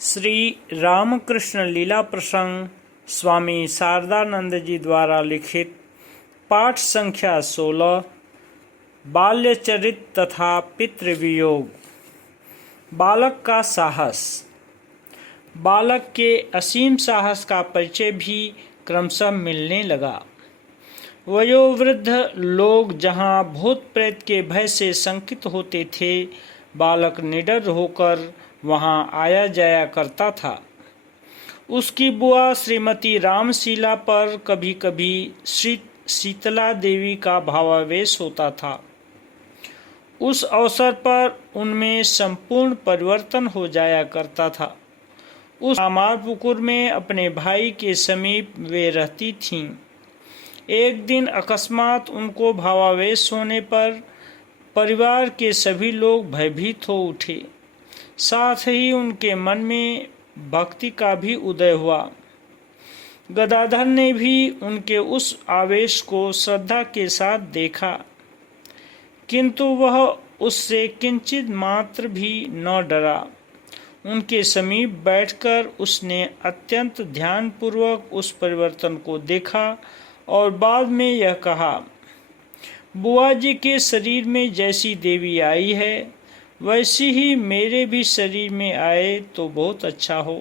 श्री रामकृष्ण लीला प्रसंग स्वामी शारदानंद जी द्वारा लिखित पाठ संख्या 16 बाल्यचरित तथा पितृवियोग। बालक का साहस। बालक के असीम साहस का परिचय भी क्रमशः मिलने लगा। वयोवृद्ध लोग जहाँ भूत प्रेत के भय से शंकित होते थे, बालक निडर होकर वहाँ आया जाया करता था। उसकी बुआ श्रीमती रामशीला पर कभी कभी श्री शीतला देवी का भावावेश होता था। उस अवसर पर उनमें संपूर्ण परिवर्तन हो जाया करता था। उस कामारपुकुर में अपने भाई के समीप वे रहती थीं। एक दिन अकस्मात उनको भावावेश होने पर परिवार के सभी लोग भयभीत हो उठे। साथ ही उनके मन में भक्ति का भी उदय हुआ। गदाधर ने भी उनके उस आवेश को श्रद्धा के साथ देखा, किंतु वह उससे किंचित मात्र भी न डरा। उनके समीप बैठकर उसने अत्यंत ध्यानपूर्वक उस परिवर्तन को देखा और बाद में यह कहा, बुआ जी के शरीर में जैसी देवी आई है, वैसी ही मेरे भी शरीर में आए तो बहुत अच्छा हो।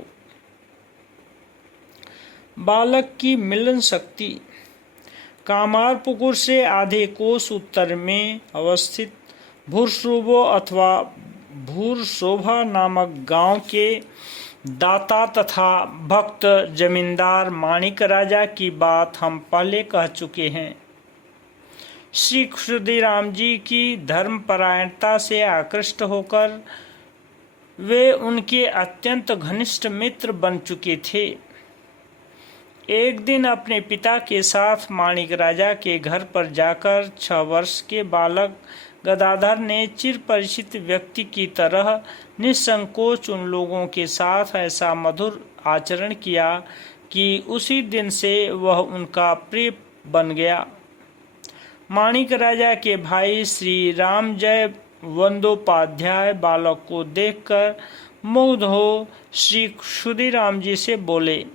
बालक की मिलन शक्ति। कामारपुकुर से आधे कोस उत्तर में अवस्थित भूरशोभो अथवा भूरशोभा नामक गांव के दाता तथा भक्त जमींदार माणिक राजा की बात हम पहले कह चुके हैं। श्री क्षुदीराम जी की धर्मपरायणता से आकृष्ट होकर वे उनके अत्यंत घनिष्ठ मित्र बन चुके थे। एक दिन अपने पिता के साथ माणिक राजा के घर पर जाकर 6 वर्ष के बालक गदाधर ने चिर परिचित व्यक्ति की तरह निसंकोच उन लोगों के साथ ऐसा मधुर आचरण किया कि उसी दिन से वह उनका प्रिय बन गया। माणिक राजा के भाई श्री रामजय वंदोपाध्याय बालक को देखकर मुग्ध हो श्री क्षुदीराम जी से बोले,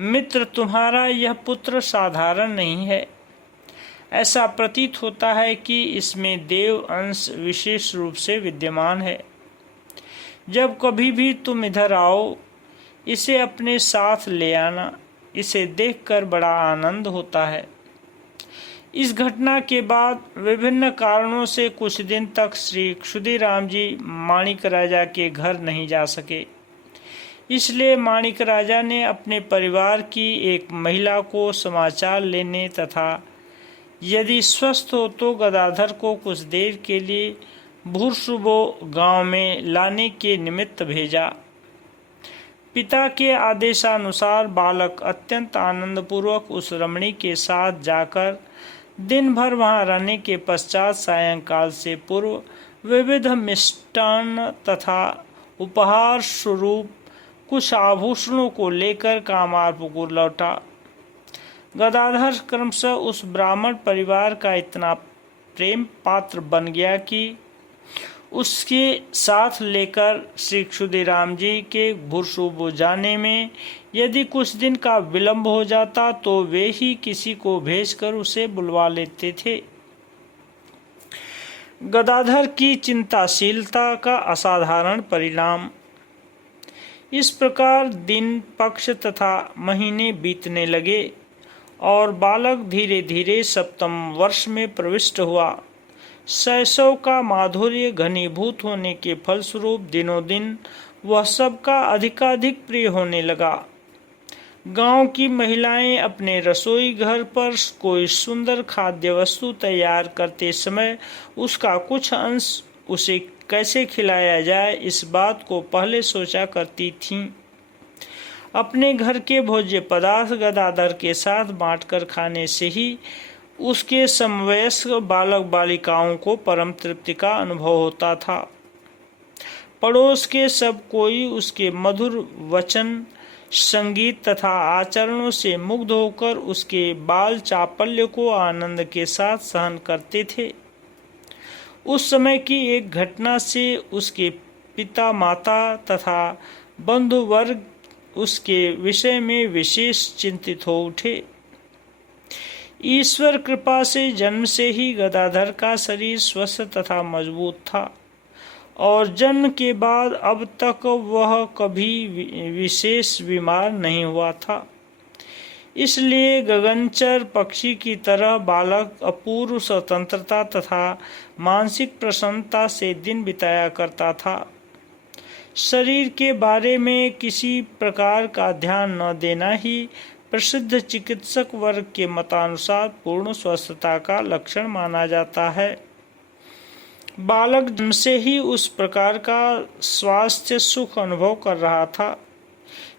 मित्र, तुम्हारा यह पुत्र साधारण नहीं है। ऐसा प्रतीत होता है कि इसमें देव अंश विशेष रूप से विद्यमान है। जब कभी भी तुम इधर आओ, इसे अपने साथ ले आना। इसे देखकर बड़ा आनंद होता है। इस घटना के बाद विभिन्न कारणों से कुछ दिन तक श्री क्षुदीराम जी माणिक राजा के घर नहीं जा सके। इसलिए माणिक राजा ने अपने परिवार की एक महिला को समाचार लेने तथा यदि स्वस्थ हो तो गदाधर को कुछ देर के लिए भूरशुबो गांव में लाने के निमित्त भेजा। पिता के आदेशानुसार बालक अत्यंत आनंदपूर्वक उस रमणी के साथ जाकर दिन भर वहां रहने के पश्चात सायंकाल से पूर्व विविध मिष्टान्न तथा उपहार स्वरूप कुछ आभूषणों को लेकर कामारपुकुर लौटा। गदाधर क्रमशः उस ब्राह्मण परिवार का इतना प्रेम पात्र बन गया कि उसके साथ लेकर श्री क्षुदीराम जी के भूरशुबो जाने में यदि कुछ दिन का विलंब हो जाता तो वे ही किसी को भेजकर उसे बुलवा लेते थे। गदाधर की चिंताशीलता का असाधारण परिणाम। इस प्रकार दिन, पक्ष तथा महीने बीतने लगे और बालक धीरे धीरे सप्तम वर्ष में प्रविष्ट हुआ। शैशव का माधुर्य घनीभूत होने के फलस्वरूप दिनों दिन वह सबका अधिकाधिक प्रिय होने लगा। गांव की महिलाएं अपने रसोई घर पर कोई सुंदर खाद्य वस्तु तैयार करते समय उसका कुछ अंश उसे कैसे खिलाया जाए, इस बात को पहले सोचा करती थीं। अपने घर के भोज्य पदार्थ गदाधर के साथ बांटकर खाने से ही उसके समवयस्क बालक बालिकाओं को परम तृप्ति का अनुभव होता था। पड़ोस के सब कोई उसके मधुर वचन, संगीत तथा आचरणों से मुग्ध होकर उसके बाल चापल्य को आनंद के साथ सहन करते थे। उस समय की एक घटना से उसके पिता, माता तथा बंधु वर्ग उसके विषय में विशेष चिंतित हो उठे। ईश्वर कृपा से जन्म से ही गदाधर का शरीर स्वस्थ तथा मजबूत था और जन्म के बाद अब तक वह कभी विशेष बीमार नहीं हुआ था। इसलिए गगनचर पक्षी की तरह बालक अपूर्व स्वतंत्रता तथा मानसिक प्रसन्नता से दिन बिताया करता था। शरीर के बारे में किसी प्रकार का ध्यान न देना ही प्रसिद्ध चिकित्सक वर्ग के मतानुसार पूर्ण स्वस्थता का लक्षण माना जाता है। बालक जन्म से ही उस प्रकार का स्वास्थ्य सुख अनुभव कर रहा था।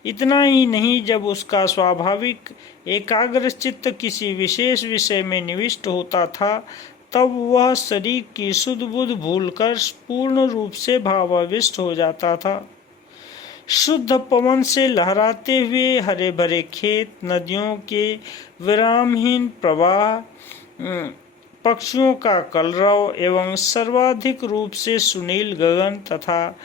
इतना ही नहीं, जब उसका स्वाभाविक एकाग्र चित्त किसी विशेष विषय में निविष्ट होता था तब वह शरीर की शुद्ध बुद्ध भूलकर पूर्ण रूप से भावाविष्ट हो जाता था। शुद्ध पवन से लहराते हुए हरे भरे खेत, नदियों के विरामहीन प्रवाह, पक्षियों का कलरव एवं सर्वाधिक रूप से सुनील गगन तथा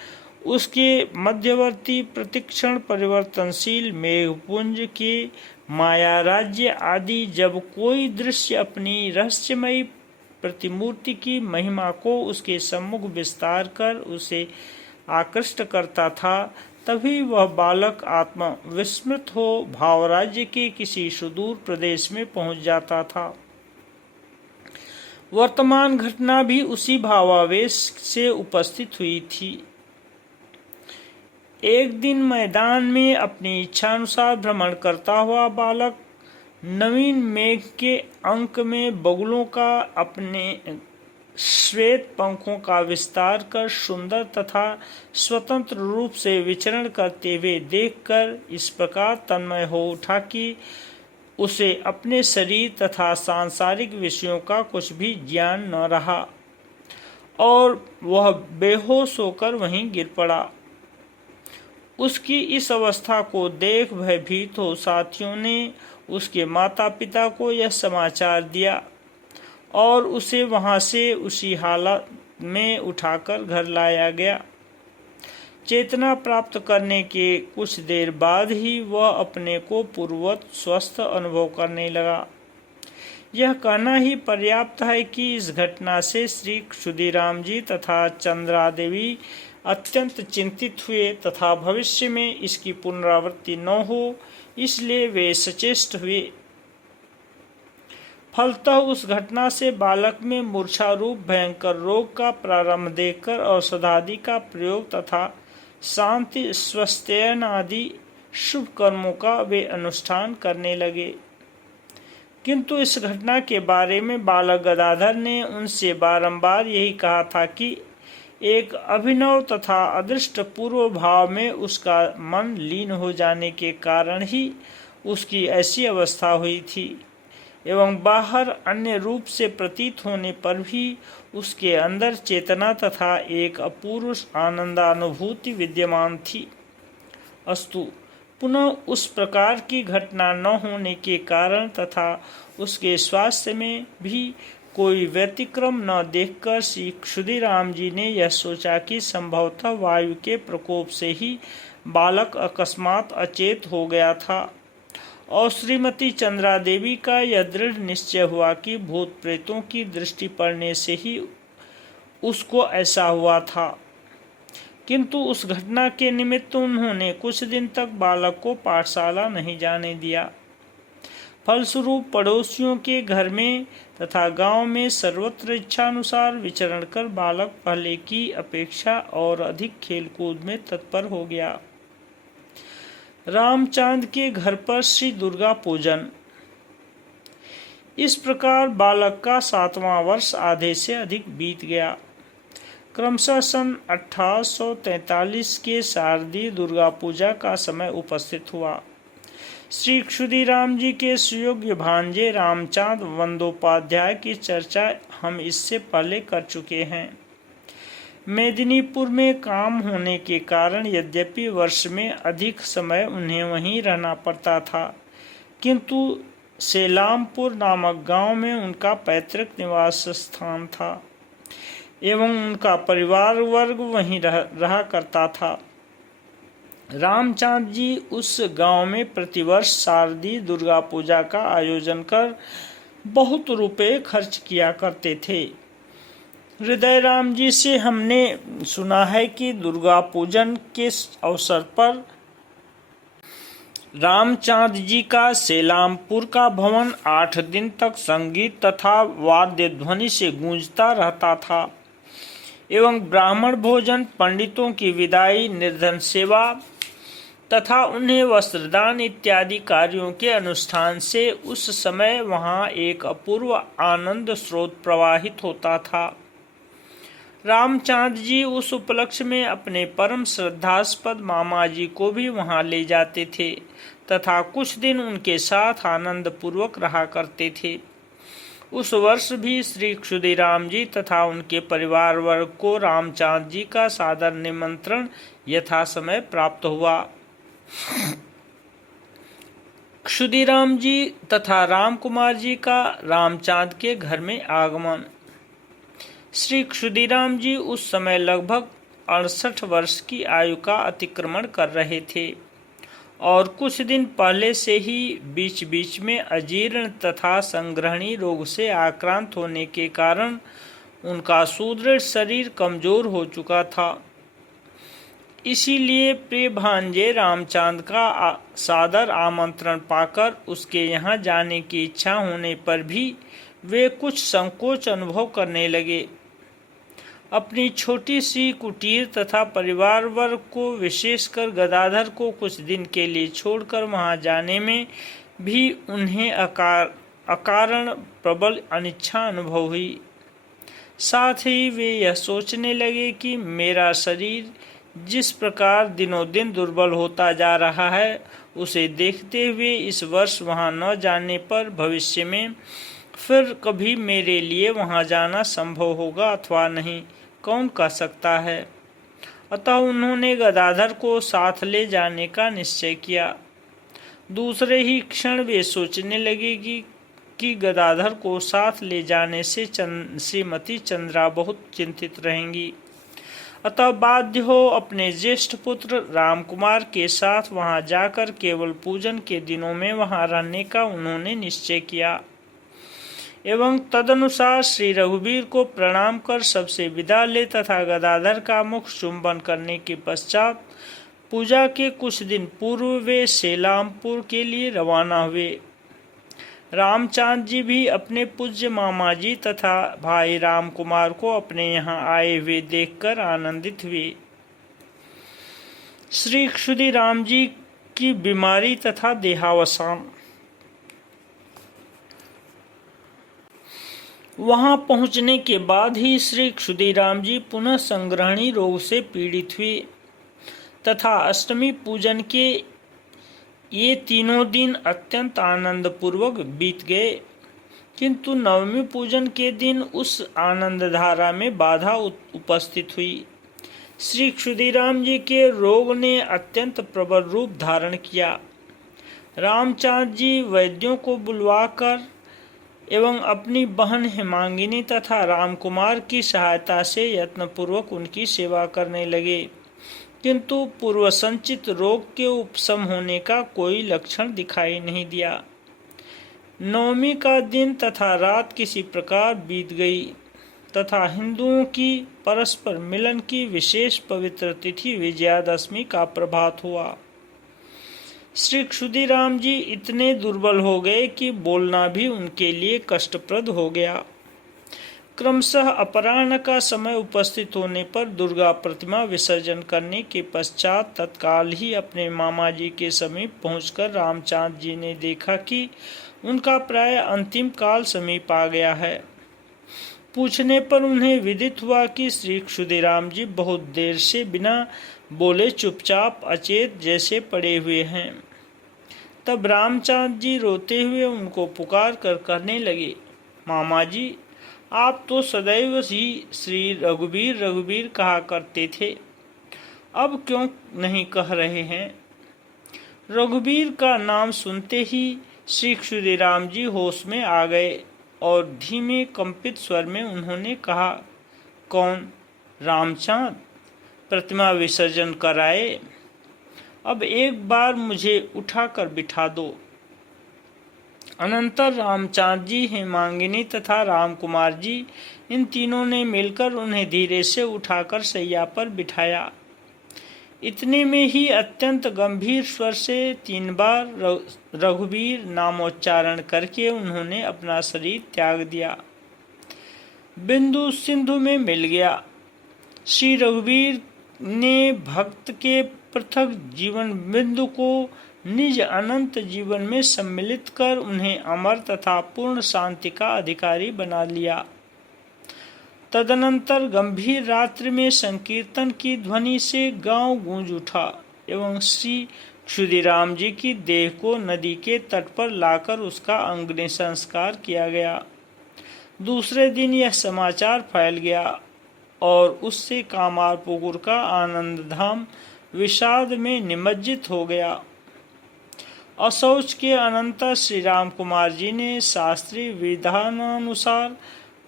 उसके मध्यवर्ती प्रतिक्षण परिवर्तनशील मेघपुंज के माया राज्य आदि जब कोई दृश्य अपनी रहस्यमयी प्रतिमूर्ति की महिमा को उसके सम्मुख विस्तार कर उसे आकृष्ट करता था, तभी वह बालक आत्मा विस्मृत हो भावराज्य के किसी सुदूर प्रदेश में पहुंच जाता था। वर्तमान घटना भी उसी भावावेश से उपस्थित हुई थी। एक दिन मैदान में अपनी इच्छानुसार भ्रमण करता हुआ बालक नवीन मेघ के अंक में बगुलों का अपने श्वेत पंखों का विस्तार कर सुंदर तथा स्वतंत्र रूप से विचरण करते हुए देखकर इस प्रकार तन्मय हो उठा कि उसे अपने शरीर तथा सांसारिक विषयों का कुछ भी ज्ञान न रहा और वह बेहोश होकर वहीं गिर पड़ा। उसकी इस अवस्था को देख भयभीत हो साथियों ने उसके माता पिता को यह समाचार दिया और उसे वहां से उसी हालत में उठाकर घर लाया गया। चेतना प्राप्त करने के कुछ देर बाद ही वह अपने को पूर्ववत स्वस्थ अनुभव करने लगा। यह कहना ही पर्याप्त है कि इस घटना से श्री क्षुदीराम जी तथा चंद्रा देवी अत्यंत चिंतित हुए तथा भविष्य में इसकी पुनरावृत्ति न हो इसलिए वे सचेष्ट हुए। फलतः उस घटना से बालक में मूर्छा रूप भयंकर रोग का प्रारंभ देखकर औषधादि का प्रयोग तथा शांति स्वस्थयन आदि शुभ कर्मों का वे अनुष्ठान करने लगे। किंतु इस घटना के बारे में बालक गदाधर ने उनसे बारंबार यही कहा था कि एक अभिनव तथा अदृष्ट पूर्व भाव में उसका मन लीन हो जाने के कारण ही उसकी ऐसी अवस्था हुई थी एवं बाहर अन्य रूप से प्रतीत होने पर भी उसके अंदर चेतना तथा एक अपूर्व आनंदानुभूति विद्यमान थी। अस्तु, पुनः उस प्रकार की घटना न होने के कारण तथा उसके स्वास्थ्य में भी कोई व्यतिक्रम न देखकर श्री क्षुदीराम जी ने यह सोचा कि संभवतः वायु के प्रकोप से ही बालक अकस्मात अचेत हो गया था और श्रीमती चंद्रा देवी का यह दृढ़ निश्चय हुआ कि भूत प्रेतों की दृष्टि पड़ने से ही उसको ऐसा हुआ था। किंतु उस घटना के निमित्त उन्होंने कुछ दिन तक बालक को पाठशाला नहीं जाने दिया। फलस्वरूप पड़ोसियों के घर में तथा गांव में सर्वत्र इच्छानुसार विचरण कर बालक पहले की अपेक्षा और अधिक खेलकूद में तत्पर हो गया। रामचांद के घर पर श्री दुर्गा पूजन। इस प्रकार बालक का 7वां वर्ष आधे से अधिक बीत गया। क्रमशः सन 1843 के शारदीय दुर्गा पूजा का समय उपस्थित हुआ। श्री क्षुदीराम जी के सुयोग्य भांजे रामचांद बंदोपाध्याय की चर्चा हम इससे पहले कर चुके हैं। मेदिनीपुर में काम होने के कारण यद्यपि वर्ष में अधिक समय उन्हें वहीं रहना पड़ता था, किंतु सेलामपुर नामक गांव में उनका पैतृक निवास स्थान था एवं उनका परिवार वर्ग वहीं रहा करता था। रामचांद जी उस गांव में प्रतिवर्ष शारदीय दुर्गा पूजा का आयोजन कर बहुत रुपए खर्च किया करते थे। हृदय राम जी से हमने सुना है कि दुर्गा पूजन के अवसर पर रामचांद जी का सेलामपुर का भवन 8 दिन तक संगीत तथा वाद्य ध्वनि से गूंजता रहता था एवं ब्राह्मण भोजन, पंडितों की विदाई, निर्धन सेवा तथा उन्हें वस्त्रदान इत्यादि कार्यों के अनुष्ठान से उस समय वहां एक अपूर्व आनंद स्रोत प्रवाहित होता था। रामचांद जी उस उपलक्ष्य में अपने परम श्रद्धास्पद मामा जी को भी वहां ले जाते थे तथा कुछ दिन उनके साथ आनंद पूर्वक रहा करते थे। उस वर्ष भी श्री क्षुदीराम जी तथा उनके परिवार वर्ग को रामचांद जी का सादर निमंत्रण यथा समय प्राप्त हुआ। क्षुदीराम जी तथा राम कुमार जी का रामचांद के घर में आगमन। श्री क्षुदीराम जी उस समय लगभग 68 वर्ष की आयु का अतिक्रमण कर रहे थे और कुछ दिन पहले से ही बीच बीच में अजीर्ण तथा संग्रहणी रोग से आक्रांत होने के कारण उनका सुदृढ़ शरीर कमजोर हो चुका था। इसीलिए प्रिय भांजे रामचांद का सादर आमंत्रण पाकर उसके यहाँ जाने की इच्छा होने पर भी वे कुछ संकोच अनुभव करने लगे। अपनी छोटी सी कुटीर तथा परिवार वर्ग को, विशेषकर गदाधर को कुछ दिन के लिए छोड़कर वहां जाने में भी उन्हें अकारण प्रबल अनिच्छा अनुभव हुई। साथ ही वे यह सोचने लगे कि मेरा शरीर जिस प्रकार दिनों दिन दुर्बल होता जा रहा है, उसे देखते हुए इस वर्ष वहां न जाने पर भविष्य में फिर कभी मेरे लिए वहां जाना संभव होगा अथवा नहीं, कौन कह सकता है। अतः उन्होंने गदाधर को साथ ले जाने का निश्चय किया। दूसरे ही क्षण वे सोचने लगे कि गदाधर को साथ ले जाने से श्रीमती चंद्रा बहुत चिंतित रहेंगी। अतः बाध्य हो अपने ज्येष्ठ पुत्र रामकुमार के साथ वहां जाकर केवल पूजन के दिनों में वहां रहने का उन्होंने निश्चय किया एवं तदनुसार श्री रघुवीर को प्रणाम कर सबसे विदा ले तथा गदाधर का मुख चुंबन करने के पश्चात पूजा के कुछ दिन पूर्व वे सेलामपुर के लिए रवाना हुए। रामचांद जी भी अपने पूज्य मामा जी तथा भाई राम कुमार को अपने यहाँ आए हुए देखकर आनंदित हुए। श्री क्षुदीराम जी की बीमारी तथा देहावसान। वहां पहुंचने के बाद ही श्री क्षुदीराम जी पुनः संग्रहणी रोग से पीड़ित हुए तथा अष्टमी पूजन के ये तीनों दिन अत्यंत आनंद पूर्वक बीत गए, किंतु नवमी पूजन के दिन उस आनंद धारा में बाधा उपस्थित हुई। श्री क्षुदीराम जी के रोग ने अत्यंत प्रबल रूप धारण किया। रामचांद जी वैद्यों को बुलवाकर एवं अपनी बहन हेमांगिनी तथा रामकुमार की सहायता से यत्नपूर्वक उनकी सेवा करने लगे, किंतु पूर्व संचित रोग के उपशम होने का कोई लक्षण दिखाई नहीं दिया। नवमी का दिन तथा रात किसी प्रकार बीत गई तथा हिंदुओं की परस्पर मिलन की विशेष पवित्र तिथि विजयादशमी का प्रभात हुआ। श्री क्षुदीराम जी इतने दुर्बल हो गए कि बोलना भी उनके लिए कष्टप्रद हो गया। क्रमशः अपराह्न का समय उपस्थित होने पर दुर्गा प्रतिमा विसर्जन करने के पश्चात तत्काल ही अपने मामा जी के समीप पहुंचकर रामचांद जी ने देखा कि उनका प्राय अंतिम काल समीप आ गया है। पूछने पर उन्हें विदित हुआ कि श्री क्षुदीराम जी बहुत देर से बिना बोले चुपचाप अचेत जैसे पड़े हुए हैं। तब रामचांद जी रोते हुए उनको पुकार कर कहने लगे, मामा जी, आप तो सदैव ही श्री रघुवीर रघुवीर कहा करते थे, अब क्यों नहीं कह रहे हैं। रघुवीर का नाम सुनते ही श्री क्षुदीराम जी होश में आ गए और धीमे कंपित स्वर में उन्होंने कहा, कौन? रामचांद? प्रतिमा विसर्जन कराए? अब एक बार मुझे उठाकर बिठा दो। अनंतर रामचांद जी, हेमांगिनी तथा रामकुमार जी, इन तीनों ने मिलकर उन्हें धीरे से उठाकर सैया पर बिठाया। इतने में ही अत्यंत गंभीर स्वर से 3 बार रघुवीर नामोच्चारण करके उन्होंने अपना शरीर त्याग दिया। बिंदु सिंधु में मिल गया। श्री रघुवीर ने भक्त के पृथक जीवन बिंदु को निज अनंत जीवन में सम्मिलित कर उन्हें अमर तथा पूर्ण शांति का अधिकारी बना लिया। तदनंतर गंभीर रात्रि में संकीर्तन की ध्वनि से गांव गूंज उठा एवं श्री क्षुदिराम जी की देह को नदी के तट पर लाकर उसका अग्नि संस्कार किया गया। दूसरे दिन यह समाचार फैल गया और उससे कामारपुकुर का आनंद धाम विषाद में निमज्जित हो गया। अशौच के अनंतर श्री राम कुमार जी ने शास्त्रीय विधानानुसार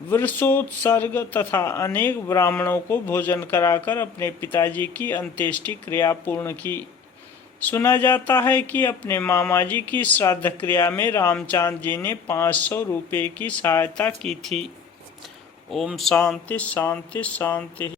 वृषोत्सर्ग तथा अनेक ब्राह्मणों को भोजन कराकर अपने पिताजी की अंत्येष्टि क्रिया पूर्ण की। सुना जाता है कि अपने मामा जी की श्राद्ध क्रिया में रामचांद जी ने 500 रुपये की सहायता की थी। ओम शांति शांति शांति।